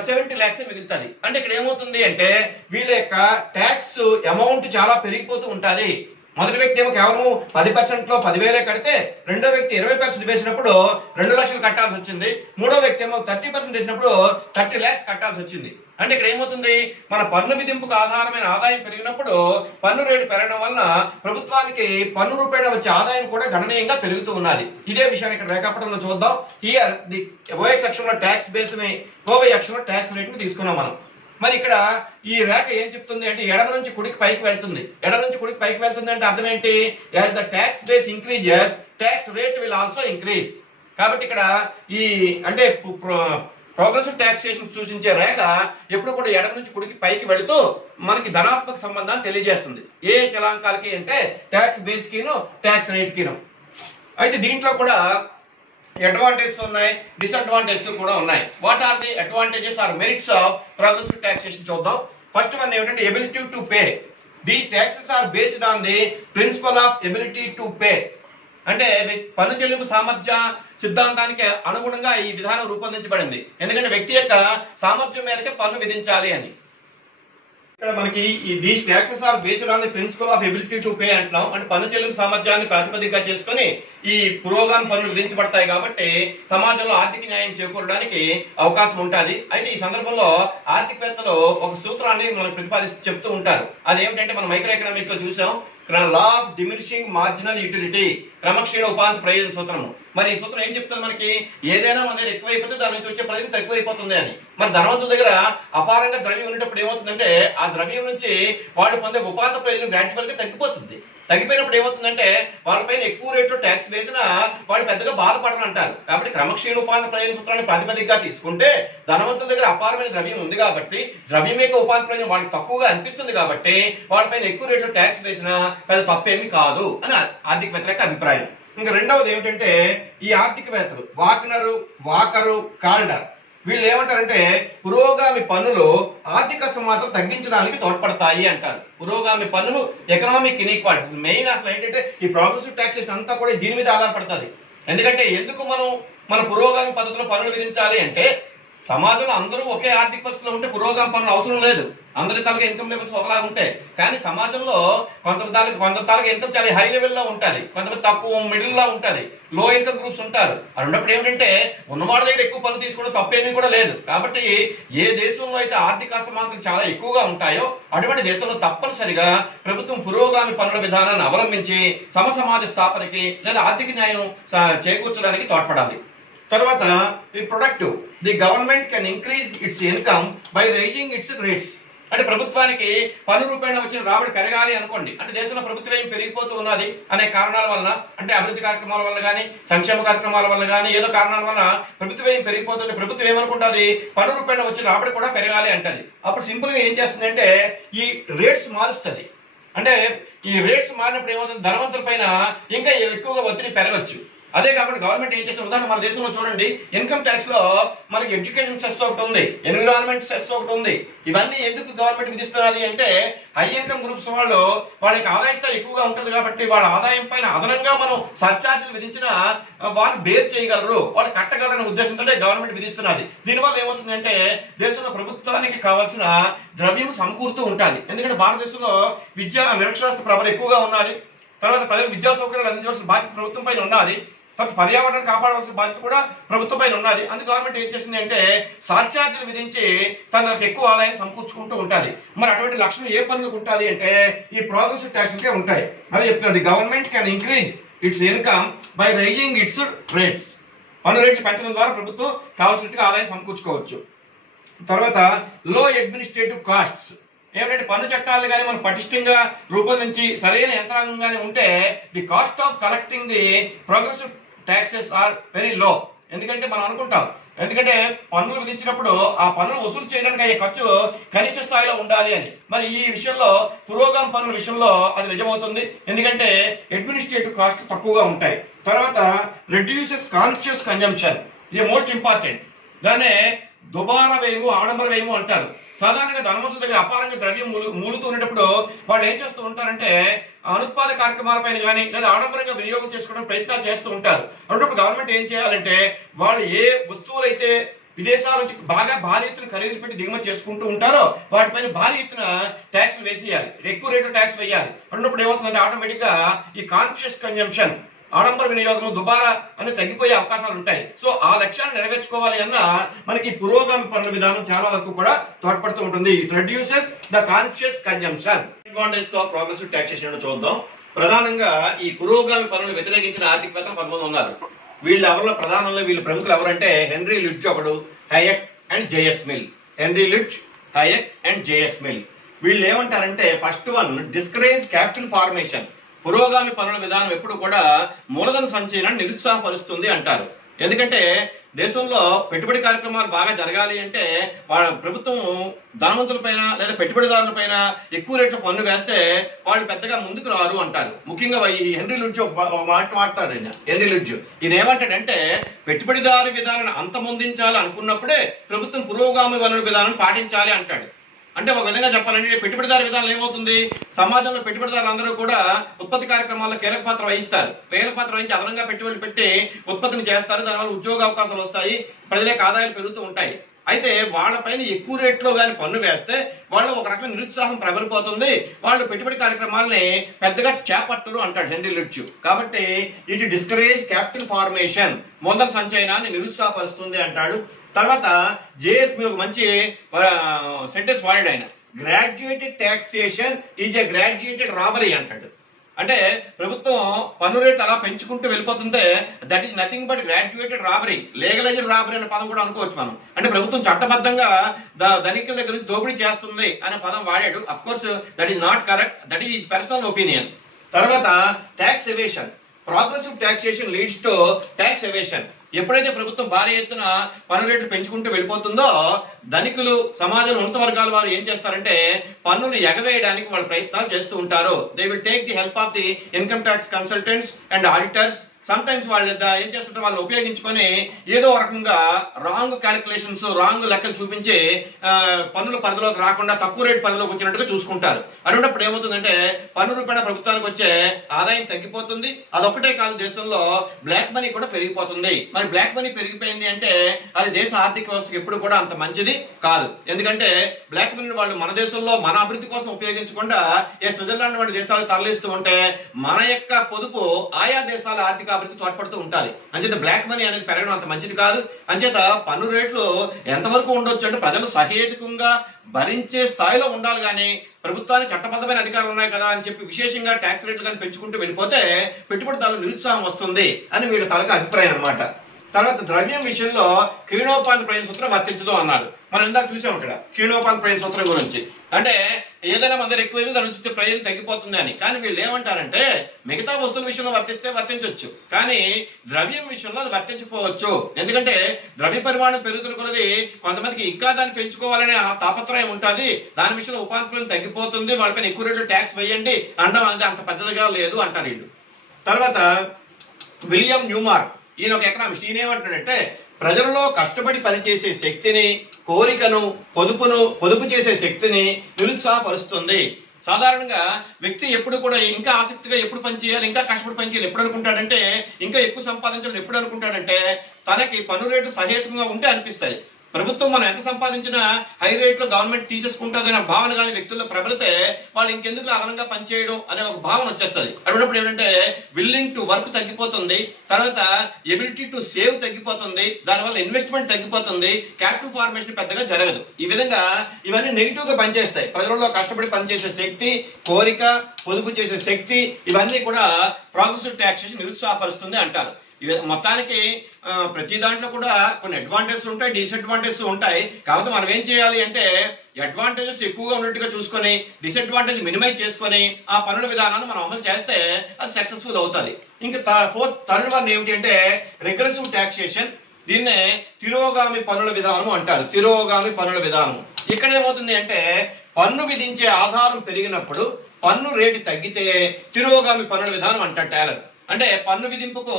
70 lakhs మిగులుతుంది. అంటే ఇక్కడ ఏమవుతుంది అంటే వీళ్ళ యొక్క ట్యాక్స్ అమౌంట్ చాలా పెరిగిపోతూ ఉంటుంది. మొదటి వ్యక్తి ఏమో కేవలం 10% లో 10,000 కడితే, రెండో వ్యక్తి 20% వేసినప్పుడు 2 లక్షలు కట్టాల్సి వచ్చింది. మూడో వ్యక్తి ఏమో 30% వేసినప్పుడు 30 lakhs కట్టాల్సి వచ్చింది. అంటే ఇక్కడ ఏమవుతుంది, మన పన్ను విధింపుకు ఆధారమైన ఆదాయం పెరిగినప్పుడు పన్ను రేటు పెరగడం వలన ప్రభుత్వానికి పన్ను రూపేణ వచ్చే ఆదాయం కూడా గణనీయంగా పెరుగుతూ ఉన్నది. ఇదే విషయాన్ని ఇక్కడ రేఖాపటంలో చూద్దాం. హియర్ ది OX సెక్షన్ లో ట్యాక్స్ బేస్ ని, OY సెక్షన్ లో ట్యాక్స్ రేట్ ని తీసుకున్నాం మనం. మరి ఇక్కడ ఈ రేఖ ఏం చెప్తుంది అంటే ఎడమ నుంచి కుడికి పైకి వెళ్తుంది. ఎడమ నుంచి కుడికి పైకి వెళ్తుంది అంటే అర్థం ఏంటి, as the tax base increases tax rate will also increase. కాబట్టి ఇక్కడ ఈ అంటే ప్రోగ్రెసివ్ ట్యాక్సేషన్ సూచించే రేఖ ఎప్పుడు కూడా ఎడమ నుంచి కుడికి పైకి వెళుతూ మనకి ధనాత్మక సంబంధాన్ని తెలియజేస్తుంది. ఏ చలాంకాలకి అంటే ట్యాక్స్ బేస్ కిను ట్యాక్స్ రేట్ కిను. అయితే దీంట్లో కూడా అడ్వాంటేజెస్ ఉన్నాయి, డిసడ్వాంటేజెస్ కూడా ఉన్నాయి. What are the advantages or merits of progressive taxation చూద్దాం. ఫస్ట్ వన్ ఏమిటంటే ability to pay. These taxes are based on the principle of ability to pay. అంటే పన్ను చెల్లింపు సామర్థ్య సిద్ధాంతానికి అనుగుణంగా ఈ విధానం రూపొందించబడింది. ఎందుకంటే వ్యక్తి యొక్క సామర్థ్యం మేరకే పన్ను విధించాలి అని. ఇక్కడ మనకి these taxes are based on the principle of ability to pay అంటున్నాం. అంటే పన్ను చెల్లింపు సామర్థ్యాన్ని ప్రాతిపదికగా చేసుకుని ఈ పురోగమన పన్నులు విధించబడతాయి. కాబట్టి సమాజంలో ఆర్థిక న్యాయం చేకూరడానికి అవకాశం ఉంటుంది. అయితే ఈ సందర్భంలో ఆర్థికవేత్తలు ఒక సూత్రాన్ని మనం ప్రతిపాదిస్తూ చెప్తూ ఉంటారు. అదేమిటంటే మనం మైక్రో ఎకనామిక్స్ లో చూసాం, law of diminishing marginal utility, క్రమక్షీణ ఉపాంత ప్రయోజన సూత్రము. మరి ఈ సూత్రం ఏం చెప్తుంది మనకి, ఏదైనా మన దగ్గర ఎక్కువైపోతే దాని నుంచి వచ్చే ప్రయోజనం తక్కువైపోతుంది అని. మరి ధనవంతుల దగ్గర అపారంగా ద్రవ్యం ఉండేటప్పుడు ఏమవుతుందంటే ఆ ద్రవ్యం నుంచి వాళ్ళు పొందే ఉపాంత ప్రయోజనం గ్రాడ్యువల్ గా తగ్గిపోతుంది. తగ్గిపోయినప్పుడు ఏమవుతుందంటే వాళ్ళపైన ఎక్కువ రేట్లో ట్యాక్స్ వేసినా వాళ్ళు పెద్దగా బాధపడరు అంటారు. కాబట్టి క్రమక్షీణ ఉపాంత ప్రయోజన సూత్రాన్ని ప్రాతిపదికగా తీసుకుంటే ధనవంతుల దగ్గర అపారమైన ద్రవ్యం ఉంది కాబట్టి ద్రవ్యం యొక్క ఉపాంత ప్రయోజనం వాళ్ళకి తక్కువగా అనిపిస్తుంది కాబట్టి వాళ్ళపైన ఎక్కువ రేట్లో ట్యాక్స్ వేసినా పెద్ద తప్పేమీ కాదు అని ఆర్థికవేత్తల యొక్క అభిప్రాయం. ఇంకా రెండవది ఏమిటంటే ఈ ఆర్థికవేత్తలు వాకరు, కాల్డర్ వీళ్ళు ఏమంటారంటే పురోగామి పన్నులు ఆర్థిక సమానతలు తగ్గించడానికి తోడ్పడతాయి అంటారు. పురోగామి పన్నులు ఎకనామిక్ ఇన్ఈక్వాలిటీస్ మెయిన్ అసలు ఏంటంటే ఈ ప్రోగ్రెసివ్ టాక్సేషన్ అంతా కూడా దీని మీద ఆధారపడుతుంది. ఎందుకంటే ఎందుకు మన పురోగామి పద్ధతిలో పన్నులు విధించాలి అంటే సమాజంలో అందరూ ఒకే ఆర్థిక పరిస్థితిలో ఉంటే పురోగామి పన్నులు అవసరం లేదు. అందరి తాలూకా ఇన్కమ్ లెవెల్స్ ఒకలాగా ఉంటాయి. కానీ సమాజంలో కొంత తాలూకా ఇన్కమ్ చాలా హై లెవెల్లో ఉంటుంది, కొంతమంది తక్కువ మిడిల్ లో ఉంటుంది, లో ఇన్కమ్ గ్రూప్స్ ఉంటారు. అన్నప్పుడు ఏమిటంటే ఉన్నవాడి దగ్గర ఎక్కువ పన్ను తీసుకోవడం తప్పేమీ కూడా లేదు. కాబట్టి ఏ దేశంలో అయితే ఆర్థిక అసమానతలు చాలా ఎక్కువగా ఉంటాయో అటువంటి దేశంలో తప్పనిసరిగా ప్రభుత్వం పురోగామి పన్నుల విధానాన్ని అవలంబించి సమసమాజ స్థాపనకి లేదా ఆర్థిక న్యాయం చేకూర్చడానికి తోడ్పడాలి. తర్వాత ఈ productive, the government can increase its income by raising its rates. అంటే ప్రభుత్వానికి పన్ను రూపేణ వచ్చిన రాబడి పెరగాలి అనుకోండి, అంటే దేశంలో ప్రభుత్వ వ్యయం పెరిగిపోతూ ఉన్నది అనే కారణాల వలన, అంటే అభివృద్ధి కార్యక్రమాల వల్ల కానీ సంక్షేమ కార్యక్రమాల వల్ల కానీ ఏదో కారణాల వల్ల ప్రభుత్వ వ్యయం పెరిగిపోతుంది. ప్రభుత్వం ఏమనుకుంటుంది, పన్ను రూపేణ వచ్చిన రాబడి కూడా పెరగాలి అంటది. అప్పుడు సింపుల్ గా ఏం చేస్తుంది అంటే ఈ రేట్స్ మారుస్తుంది. అంటే ఈ రేట్స్ మారినప్పుడు ఏమవుతుంది, ధనవంతుల పైన ఇంకా ఎక్కువగా ఒత్తిడి పెరగచ్చు. అదే కాబట్టి గవర్నమెంట్ ఏం చేసిన ఉదాహరణ మన దేశంలో చూడండి, ఇన్కమ్ ట్యాక్స్ లో మనకి ఎడ్యుకేషన్ సెస్ ఒకటి ఉంది, ఎన్విరాన్మెంట్ సెస్ ఒకటి ఉంది. ఇవన్నీ ఎందుకు గవర్నమెంట్ విధిస్తున్నది అంటే హై ఇన్కమ్ గ్రూప్స్ వాళ్ళకి ఆదాయ స్థాయి ఎక్కువగా ఉంటుంది కాబట్టి వాళ్ళ ఆదాయం పైన అదనంగా మనం సర్చార్జీలు విధించిన వాళ్ళు బేర్ చేయగలరు, వాళ్ళు కట్టగలరనే ఉద్దేశంతో గవర్నమెంట్ విధిస్తున్నది. దీనివల్ల ఏమవుతుందంటే దేశంలో ప్రభుత్వానికి కావాల్సిన ద్రవ్యం సమకూరుతూ ఉంటుంది. ఎందుకంటే భారతదేశంలో నిరక్షరాస్యత ప్రబలం ఎక్కువగా ఉన్నది. తర్వాత ప్రజలకు విద్యా సౌకర్యాలు అందించవలసిన బాధ్యత ప్రభుత్వం పైన ఉన్నది. తర్వాత పర్యావరణాన్ని కాపాడవలసిన బాధ్యత కూడా ప్రభుత్వం పైన ఉన్నది. అందుకు గవర్నమెంట్ ఏం చేసింది అంటే సర్చార్జీలు విధించి తనకు ఎక్కువ ఆదాయం సమకూర్చుకుంటూ ఉంటుంది. మరి అటువంటి లక్షణం ఏ పనులకు ఉంటుంది అంటే ఈ ప్రోగ్రెసివ్ ట్యాక్స్కే ఉంటాయి. అదే చెప్తున్నది, government can increase its income by raising its rates. పన్ను రేట్లు పెంచడం ద్వారా ప్రభుత్వం కావాల్సినట్టుగా ఆదాయం సమకూర్చుకోవచ్చు. తర్వాత లో అడ్మినిస్ట్రేటివ్ కాస్ట్స్, ఏమిటంటే పన్ను చట్టాలు కానీ మనం పటిష్టంగా రూపొందించి సరైన యంత్రాంగంగానే ఉంటే the cost of collecting the progressive taxes are very low. ఎందుకంటే మనం అనుకుంటాం, ఎందుకంటే పన్నులు విధించినప్పుడు ఆ పన్నులు వసూలు చేయడానికి అయ్యే ఖర్చు కనిష్ట స్థాయిలో ఉండాలి అని. మరి ఈ విషయంలో పురోగమ పన్నుల విషయంలో అది నిజమవుతుంది, ఎందుకంటే అడ్మినిస్ట్రేటివ్ కాస్ట్ తక్కువగా ఉంటాయి. తర్వాత రెడ్యూసెస్ కాన్షియస్ కన్జంప్షన్, ఇది మోస్ట్ ఇంపార్టెంట్. దాన్నే దుబారా వ్యయము, ఆడంబర వ్యయము అంటారు. సాధారణంగా ధనవంతుల దగ్గర అపారంగా ద్రవ్యం మూలుతూ ఉండేటప్పుడు వాళ్ళు ఏం చేస్తూ ఉంటారంటే అనుత్పాద కార్యక్రమాలపైన కానీ లేదా ఆడంబరంగా వినియోగం చేసుకోవడం ప్రయత్నాలు చేస్తూ ఉంటారు. అన్నప్పుడు గవర్నమెంట్ ఏం చేయాలంటే వాళ్ళు ఏ వస్తువులు అయితే విదేశాల నుంచి బాగా భారీ ఎత్తున ఖరీదు పెట్టి దిగుమతి చేసుకుంటూ ఉంటారో వాటిపైన భారీ ఎత్తున ట్యాక్స్ వేసేయాలి, ఎక్కువ రేటు ట్యాక్స్ వేయాలి. అన్నప్పుడు ఏమవుతుందంటే ఆటోమేటిక్ గా ఈ కాన్షియస్ కన్జంప్షన్, ఆడంబర వినియోగం, దుబారా అని తగ్గిపోయే అవకాశాలు ఉంటాయి. సో ఆ లక్ష్యాన్ని నెరవేర్చుకోవాలి అన్న మనకి పురోగమి పన్నుల విధానం చాలా వరకు కూడా తోడ్పడుతూ ఉంటుంది. It reduces the conscious consumption. Advantages of progressive taxation చూద్దాం. ప్రధానంగా ఈ పురోగమి పన్నులు వ్యతిరేకించిన ఆర్థికవేత్తలు 10 ఉన్నారు. వీళ్ళు ఎవరిలో ప్రధానంలో వీళ్ళు ప్రముఖులు ఎవరంటే హెన్రీ లుడ్జ్ ఒకడు, Hayek and JS Mill. Henry లుడ్జ్, హయక్ అండ్ జేఎస్ మిల్ వీళ్ళు ఏమంటారంటే first one, discourage capital formation. పురోగామి పన్నుల విధానం ఎప్పుడు కూడా మూలధన సంచయనాన్ని నిరుత్సాహపరుస్తుంది అంటారు. ఎందుకంటే దేశంలో పెట్టుబడి కార్యక్రమాలు బాగా జరగాలి అంటే వాళ్ళ ప్రభుత్వం ధనవంతుల పైన లేదా పెట్టుబడిదారుల పైన ఎక్కువ రేట్ల పన్ను వేస్తే వాళ్ళు పెద్దగా ముందుకు రారు అంటారు. ముఖ్యంగా ఈ హెన్రీ లుడ్జ్ ఒక మాట మాట్లాడారు. హెన్రీ లుడ్జ్ ఈయన ఏమంటాడంటే పెట్టుబడిదారు విధానాన్ని అంతమొందించాలి అనుకున్నప్పుడే ప్రభుత్వం పురోగామి పన్నుల విధానం పాటించాలి అంటాడు. అంటే ఒక విధంగా చెప్పాలంటే పెట్టుబడిదారు విధానం ఏమవుతుంది, సమాజంలో పెట్టుబడిదారులు అందరూ కూడా ఉత్పత్తి కార్యక్రమాల్లో కీలక పాత్ర వహిస్తారు. కీలక పాత్ర వహించి అదనంగా పెట్టుబడులు పెట్టి ఉత్పత్తిని చేస్తారు. దానివల్ల ఉద్యోగ అవకాశాలు వస్తాయి, ప్రజలకు ఆదాయాలు పెరుగుతూ ఉంటాయి. అయితే వాళ్ళపైన ఎక్కువ రేట్లో కానీ పన్ను వేస్తే వాళ్ళు ఒక రకమైన నిరుత్సాహం ప్రబలిపోతుంది, వాళ్ళు పెట్టుబడి కార్యక్రమాలని పెద్దగా చేపట్టరు అంటాడు హెన్రీ లుడ్జ్. కాబట్టి ఇట్ డిస్కరేజ్ క్యాపిటల్ ఫార్మేషన్, మూలధన సంచయనాన్ని నిరుత్సాహపరుస్తుంది అంటాడు. తర్వాత జేఎస్ మీద ఒక మంచి సెంటెన్స్ వాడాడు ఆయన, graduated taxation is a graduated robbery అంటాడు. అంటే ప్రభుత్వం పన్ను రేట్లు అలా పెంచుకుంటూ వెళ్ళిపోతుంటే that is nothing but graduated robbery, legalised robbery అనే పదం కూడా అనుకోవచ్చు మనం. అంటే ప్రభుత్వం చట్టబద్ధంగా ధనికుల దగ్గర నుంచి దోపిడీ చేస్తుంది అనే పదం వాడాడు. Of course that is not correct, that is personal opinion. తర్వాత tax evasion, progressive taxation leads to tax evasion. ఎప్పుడైతే ప్రభుత్వం భారీ ఎత్తున పన్ను రేట్లు పెంచుకుంటూ వెళ్ళిపోతుందో ధనికులు, సమాజంలో ఉన్నత వర్గాల వారు ఏం చేస్తారంటే పన్నులు ఎగవేయడానికి వాళ్ళు ప్రయత్నాలు చేస్తూ ఉంటారు. They will take the help of the income tax consultants and auditors. Some times వాళ్ళు ఏం చేస్తుంటారు, వాళ్ళని ఉపయోగించుకొని ఏదో రకంగా రాంగ్ క్యాలిక్యులేషన్స్, రాంగ్ లెక్కలు చూపించి పన్నుల పరిధిలోకి రాకుండా తక్కువ రేటు పన్నులోకి వచ్చినట్టుగా చూసుకుంటారు. అటువంటిప్పుడు ఏమవుతుందంటే పన్ను రూపాయల ప్రభుత్వానికి వచ్చే ఆదాయం తగ్గిపోతుంది. అదొక్కటే కాదు, దేశంలో బ్లాక్ మనీ కూడా పెరిగిపోతుంది. మరి బ్లాక్ మనీ పెరిగిపోయింది అంటే అది దేశ ఆర్థిక వ్యవస్థకు ఎప్పుడు కూడా అంత మంచిది కాదు. ఎందుకంటే బ్లాక్ మనీ వాళ్ళు మన దేశంలో మన అభివృద్ధి కోసం ఉపయోగించకుండా స్విట్జర్లాండ్ వంటి దేశాలకు తరలిస్తూ ఉంటే మన యొక్క పొదుపు ఆయా దేశాల ఆర్థిక అభివృద్ధి తోడ్పడుతూ ఉండాలి. అంచేత బ్లాక్ మనీ అనేది పెరగడం అంత మంచిది కాదు. అంచేత పన్ను రేట్లు ఎంతవరకు ఉండొచ్చు అంటే ప్రజలు సహేతుకంగా భరించే స్థాయిలో ఉండాలి, కానీ ప్రభుత్వానికి చట్టబద్ధమైన అధికారులు ఉన్నాయి కదా అని చెప్పి విశేషంగా ట్యాక్స్ రేట్లు కానీ పెంచుకుంటూ వెళ్ళిపోతే పెట్టుబడిదారులు నిరుత్సాహం వస్తుంది అని వీళ్ళ తాలూకా అభిప్రాయం అన్నమాట. తర్వాత ద్రవ్యం విషయంలో క్షీణోపాంత ప్రయోజన సూత్రం వర్తించదు అన్నారు. మనం ఇందాక చూసాం ఇక్కడ క్షీణోపాంత ప్రయోజన సూత్రం గురించి. అంటే ఏదైనా మన దగ్గర ఎక్కువ దాని నుంచి ప్రయోజనం తగ్గిపోతుంది అని. కానీ వీళ్ళు ఏమంటారంటే మిగతా వస్తువుల విషయంలో వర్తిస్తే వర్తించవచ్చు, కానీ ద్రవ్యం విషయంలో అది వర్తించకపోవచ్చు. ఎందుకంటే ద్రవ్య పరిమాణం పెరుగుతున్న కొలది కొంతమందికి ఇంకా దాన్ని పెంచుకోవాలనే తాపత్రయం ఉంటుంది. దాని విషయంలో ఉపాధి ప్రయోజనం తగ్గిపోతుంది, వాళ్ళపైన ఎక్కువ రేట్లు ట్యాక్స్ వేయండి అనడం అనేది అంత పెద్దదిగా లేదు అంటారు వీళ్ళు. తర్వాత విలియం న్యూమార్క్, ఈయన ఒక ఎకనామిస్ట్. ఈయన ఏమంటాడంటే ప్రజలలో కష్టపడి పనిచేసే శక్తిని, కోరికను, పొదుపు చేసే శక్తిని నిరుత్సాహపరుస్తుంది. సాధారణంగా వ్యక్తి ఎప్పుడు కూడా ఇంకా ఆసక్తిగా ఎప్పుడు పనిచేయాలి, ఇంకా కష్టపడి పనిచేయాలి ఎప్పుడు అనుకుంటాడంటే, ఇంకా ఎక్కువ సంపాదించాలని ఎప్పుడు అనుకుంటాడంటే తనకి పన్ను రేటు సహేతుకంగా ఉంటే అనిపిస్తాయి. ప్రభుత్వం మనం ఎంత సంపాదించినా హై రేట్ లో గవర్నమెంట్ తీసేసుకుంటుందనే భావన కానీ వ్యక్తుల్లో ప్రబలితే వాళ్ళు ఇంకెందుకు అదనంగా పనిచేయడం అనే ఒక భావన వచ్చేస్తుంది. అటువంటిప్పుడు ఏంటంటే విల్లింగ్ టు వర్క్ తగ్గిపోతుంది, తర్వాత ఎబిలిటీ టు సేవ్ తగ్గిపోతుంది, దానివల్ల ఇన్వెస్ట్మెంట్ తగ్గిపోతుంది, క్యాపిటల్ ఫార్మేషన్ పెద్దగా జరగదు. ఈ విధంగా ఇవన్నీ నెగిటివ్ గా పనిచేస్తాయి. ప్రజలలో కష్టపడి పనిచేసే శక్తి, కోరిక, పొదుపు చేసే శక్తి ఇవన్నీ కూడా ప్రోగ్రెసివ్ టాక్సేషన్ నిరుత్సాహపరుస్తుంది అంటారు. మొత్తానికి ప్రతి దాంట్లో కూడా కొన్ని అడ్వాంటేజెస్ ఉంటాయి, డిసడ్వాంటేజెస్ ఉంటాయి. కాబట్టి మనం ఏం చేయాలి అంటే అడ్వాంటేజెస్ ఎక్కువగా ఉన్నట్టుగా చూసుకొని డిసడ్వాంటేజ్ మినిమైజ్ చేసుకొని ఆ పనుల విధానాన్ని మనం అమలు చేస్తే అది సక్సెస్ఫుల్ అవుతుంది. ఇంకా థర్డ్ వన్ ఏమిటి అంటే రిగ్రెసివ్ టాక్సేషన్. దీన్నే తిరోగామి పన్నుల విధానం అంటారు. తిరోగామి పన్నుల విధానం ఇక్కడ ఏమవుతుంది అంటే పన్ను విధించే ఆధారం పెరిగినప్పుడు పన్ను రేటు తగ్గితే తిరోగామి పన్నుల విధానం అంటారు టైలర్. అంటే పన్ను విధింపుకు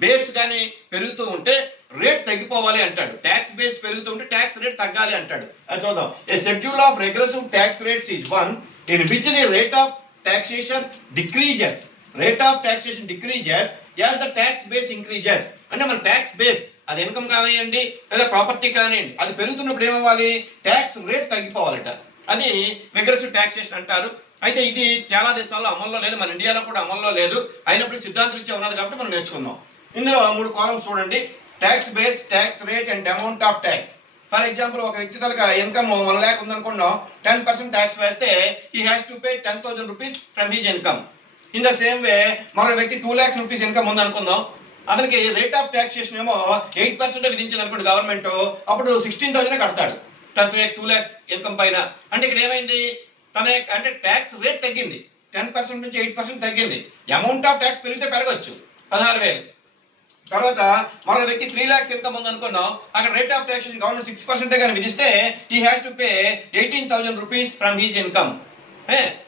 బేస్ కానీ పెరుగుతూ ఉంటే రేట్ తగ్గిపోవాలి అంటాడు. ట్యాక్స్ బేస్ పెరుగుతూ ఉంటే ట్యాక్స్ రేట్ తగ్గాలి అంటాడు. అది చూద్దాం. A schedule of regressive tax rates is one in which the rate of taxation decreases. Rate of taxation decreases as the tax base increases. అంటే మన ట్యాక్స్ బేస్ అది ఇన్కమ్ కానివ్వండి లేదా ప్రాపర్టీ కానివ్వండి అది పెరుగుతున్నప్పుడు ఏమవ్వాలి, ట్యాక్స్ రేట్ తగ్గిపోవాలట. అది రెగ్రెసివ్ టాక్సేషన్ అంటారు. అయితే ఇది చాలా దేశాల్లో అమల్లో లేదు, మన ఇండియాలో కూడా అమల్లో లేదు. అయినప్పుడు సిద్ధాంతరీత్యా ఉన్నది కాబట్టి మనం నేర్చుకుందాం. ఇందులో 3 కాలమ్స్ చూడండి. Tax base, tax rate and amount of tax. For example ఒక వ్యక్తి తలక ఇన్కమ్ 1 lakh ఉందనుకున్నాం, 10% ట్యాక్స్ వేస్తే he has to pay 10,000 rupees from his income. In the same way మరో వ్యక్తి 2 lakhs rupees ఇన్కమ్ ఉందనుకుందాం, అతనికి రేట్ ఆఫ్ టాక్సేషన్ ఏమో 8% విధించింది అనుకోండి గవర్నమెంట్, అప్పుడు 16,000 కడతాడు 2 lakhs ఇన్కమ్ పైన. అంటే ఇక్కడ ఏమైంది, తన అంటే ట్యాక్స్ రేట్ తగ్గింది, 10% నుంచి 8% తగ్గింది. అమౌంట్ ఆఫ్ ట్యాక్స్ పెరిగితే పెరగచ్చు 16,000. తర్వాత మరో వ్యక్తి 3 lakhs ఇన్కమ్ ఉందనుకున్నాం, అక్కడ రేట్ ఆఫ్ టాక్సేషన్ గవర్నమెంట్ 6% కానీ విధిస్తే he has to pay 18,000 rupees from his income.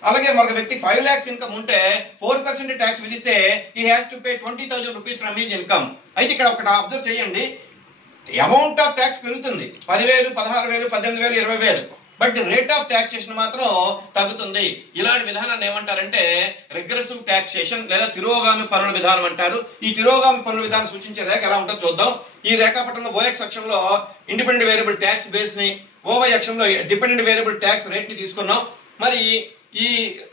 అలాగే మరొక వ్యక్తి 5 lakhs ఇన్కమ్ ఉంటే 4% ట్యాక్స్ విధిస్తే he has to pay 20,000 rupees from his income. అయితే ఇక్కడ ఒకటి అబ్జర్వ్ చేయండి, అమౌంట్ ఆఫ్ ట్యాక్స్ పెరుగుతుంది 10,000, 16,000, 18,000, 20,000, బట్ రేట్ ఆఫ్ టాక్సేషన్ మాత్రం తగ్గుతుంది. ఇలాంటి విధానాన్ని ఏమంటారంటే రిగ్రెసివ్ టాక్సేషన్ లేదా తిరోగామి పన్నుల విధానం అంటారు. ఈ తిరోగామి పన్నుల విధానం సూచించే రేఖ ఎలా ఉంటుందో చూద్దాం. ఈ రేఖాపటంలో ఓఎక్స్ అక్షంలో ఇండిపెండెంట్ వేరియబుల్ ట్యాక్స్ బేస్ ని, ఓవై అక్షంలో డిపెండెంట్ వేరియబుల్ ట్యాక్స్ రేట్ ని తీసుకున్నాం. మరి ఈ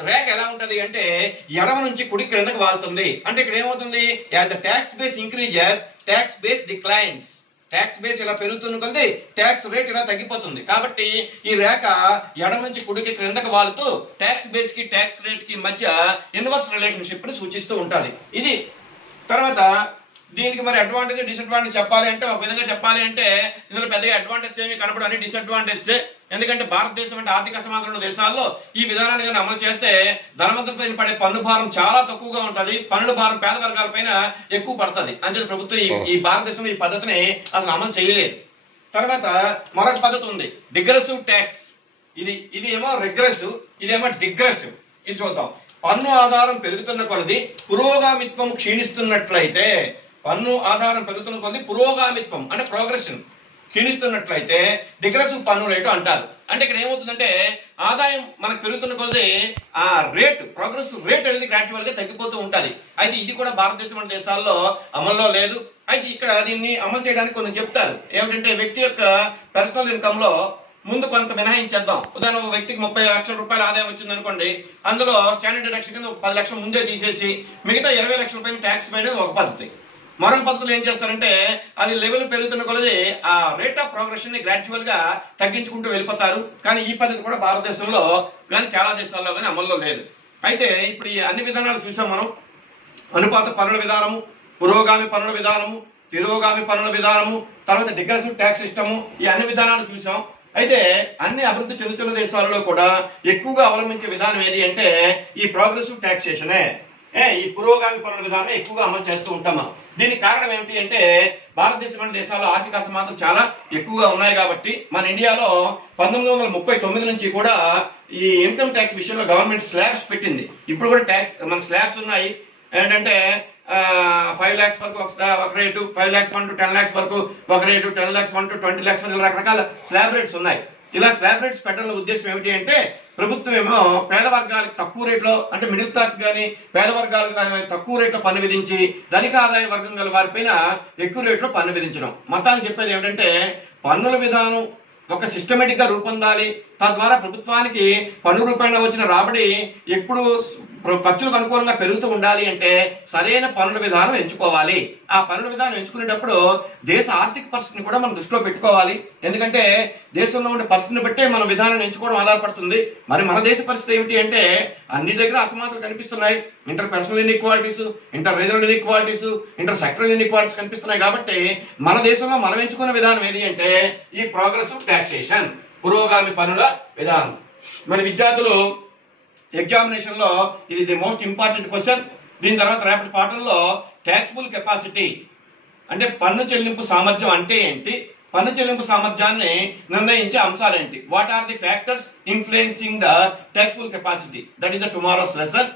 రేఖ ఎలా ఉంటది అంటే ఎడమ నుంచి కుడి క్రిందకు వాలుతుంది. అంటే ఇక్కడ ఏమవుతుంది, as the tax base increases tax base declines. Tax base ఇలా పెరుగుతున్న కొద్దీ ట్యాక్స్ రేట్ ఇలా తగ్గిపోతుంది. కాబట్టి ఈ రేఖ ఎడమ నుంచి కుడికి క్రిందకు వాలుతూ ట్యాక్స్ బేస్ కి ట్యాక్స్ రేట్ కి మధ్య ఇన్వర్స్ రిలేషన్షిప్ ని సూచిస్తూ ఉంటది. ఇది తర్వాత దీనికి మరి అడ్వాంటేజ్ డిసడ్వాంటేజ్ చెప్పాలి అంటే ఒక విధంగా చెప్పాలి అంటే ఇందులో పెద్దగా అడ్వాంటేజ్ ఏమి కనపడవు, అన్ని డిసడ్వాంటేజెస్. ఎందుకంటే భారతదేశం అంటే ఆర్థిక అసమానతలు ఉన్న దేశాల్లో ఈ విధానాన్ని కానీ అమలు చేస్తే ధనవంతులపై పడే పన్ను భారం చాలా తక్కువగా ఉంటుంది, పన్నుల భారం పేద వర్గాల పైన ఎక్కువ పడుతుంది. అంటే ప్రభుత్వం ఈ భారతదేశంలో ఈ పద్ధతిని అసలు అమలు చేయలేదు. తర్వాత మరొక పద్ధతి ఉంది, డిగ్రెసివ్ ట్యాక్స్. ఇది ఏమో రిగ్రెసివ్, ఇదేమో డిగ్రెసివ్. ఇది చూద్దాం. పన్ను ఆధారం పెరుగుతున్న కొలది పురోగామిత్వం క్షీణిస్తున్నట్లయితే, పన్ను ఆధారం పెరుగుతున్న కొలది పురోగామిత్వం అంటే ప్రోగ్రెషన్ క్షీణిస్తున్నట్లయితే డిగ్రెసివ్ పన్ను రేటు అంటారు. అంటే ఇక్కడ ఏమవుతుందంటే ఆదాయం మనకు పెరుగుతున్న కొలది ఆ రేటు, ప్రోగ్రెసివ్ రేట్ అనేది గ్రాడ్యువల్ గా తగ్గిపోతూ ఉంటది. అయితే ఇది కూడా భారతదేశం అనే దేశాల్లో అమల్లో లేదు. అయితే ఇక్కడ దీన్ని అమలు చేయడానికి కొన్ని చెప్తారు. ఏమిటంటే వ్యక్తి యొక్క పర్సనల్ ఇన్కమ్ లో ముందు కొంత మినహాయించేద్దాం. ఉదాహరణ వ్యక్తికి 30 లక్షల రూపాయల ఆదాయం వచ్చింది అనుకోండి, అందులో స్టాండర్డ్ డిడక్షన్ కింద 10 లక్షలు ముందే తీసేసి మిగతా 20 లక్షల రూపాయలు ట్యాక్స్ వేయడం ఒక పద్ధతి. మరొక పద్ధతులు ఏం చేస్తారంటే అది లెవెల్ పెరుగుతున్న కొలది ఆ రేట్ ఆఫ్ ప్రోగ్రెషన్ ని గ్రాడ్యువల్ గా తగ్గించుకుంటూ వెళ్ళిపోతారు. కానీ ఈ పద్ధతి కూడా భారతదేశంలో కానీ చాలా దేశాల్లో కానీ అమల్లో లేదు. అయితే ఇప్పుడు ఈ అన్ని విధానాలు చూసాం మనం. అనుపాత పన్నుల విధానము, పురోగామి పన్నుల విధానము, తిరోగామి పన్నుల విధానము, తర్వాత డిగ్రెసివ్ ట్యాక్స్ సిస్టము, ఈ అన్ని విధానాలు చూసాం. అయితే అన్ని అభివృద్ధి చెందుతున్న దేశాలలో కూడా ఎక్కువగా అవలంబించే విధానం ఏది అంటే ఈ ప్రోగ్రెసివ్ టాక్సేషనే, ఈ పురోగామి పన్నుల విధానం ఎక్కువగా అమలు చేస్తూ ఉంటాం. దీనికి కారణం ఏమిటి అంటే భారతదేశం అనే దేశాల్లో ఆర్థిక అసమానతలు చాలా ఎక్కువగా ఉన్నాయి కాబట్టి మన ఇండియాలో 1939 నుంచి కూడా ఈ ఇన్కమ్ ట్యాక్స్ విషయంలో గవర్నమెంట్ స్లాబ్స్ పెట్టింది. ఇప్పుడు కూడా ట్యాక్స్ మనకు స్లాబ్స్ ఉన్నాయి. ఏంటంటే 5 lakhs వరకు ఒక రేటు, 5 lakhs 1 to 10 lakhs వరకు ఒక రేటు, 10 lakhs 1 to 20 lakhs వరకు రకరకాల స్లాబ్ రేట్స్ ఉన్నాయి. ఇలా స్లాబ్ రేట్స్ పెట్టడం ఉద్దేశం ఏమిటి అంటే ప్రభుత్వం ఏమో పేద వర్గాలకు తక్కువ రేట్లో అంటే మిడిల్ క్లాస్ కానీ పేద వర్గాలకు కానీ తక్కువ రేట్లో పన్ను విధించి ధనిక ఆదాయ వర్గం గల వారిపైన ఎక్కువ రేట్లో పన్ను విధించడం. మొత్తానికి చెప్పేది ఏమిటంటే పన్నుల విధానం ఒక సిస్టమేటిక్ గా రూపొందాలి. తద్వారా ప్రభుత్వానికి పన్ను రూపేణ వచ్చిన రాబడి ఎప్పుడు ఖర్చులకు అనుకూలంగా పెరుగుతూ ఉండాలి అంటే సరైన పన్నుల విధానం ఎంచుకోవాలి. ఆ పన్నుల విధానం ఎంచుకునేటప్పుడు దేశ ఆర్థిక పరిస్థితిని కూడా మనం దృష్టిలో పెట్టుకోవాలి. ఎందుకంటే దేశంలో ఉండే పరిస్థితిని బట్టే మన విధానాన్ని ఎంచుకోవడం ఆధారపడుతుంది. మరి మన దేశ పరిస్థితి ఏమిటి అంటే అన్ని దగ్గర అసమానతలు కనిపిస్తున్నాయి. Inter personal inequalities, inter regional inequalities, inter sectoral inequalities కనిపిస్తున్నాయి. కాబట్టి మన దేశంలో మనం ఎంచుకున్న విధానం ఏది అంటే ఈ ప్రోగ్రెసివ్ టాక్సేషన్, పురోగామి పన్నుల విధానం. మన విద్యార్థులు ఎగ్జామినేషన్ లో ఇది ది మోస్ట్ ఇంపార్టెంట్ క్వశ్చన్. దీని తర్వాత రేపటి పాఠంలో ట్యాక్సిబుల్ కెపాసిటీ అంటే పన్ను చెల్లింపు సామర్థ్యం అంటే ఏంటి, పన్ను చెల్లింపు సామర్థ్యాన్ని నిర్ణయించే అంశాలు ఏంటి, what are the factors influencing the taxable capacity, that is the tomorrow's lesson.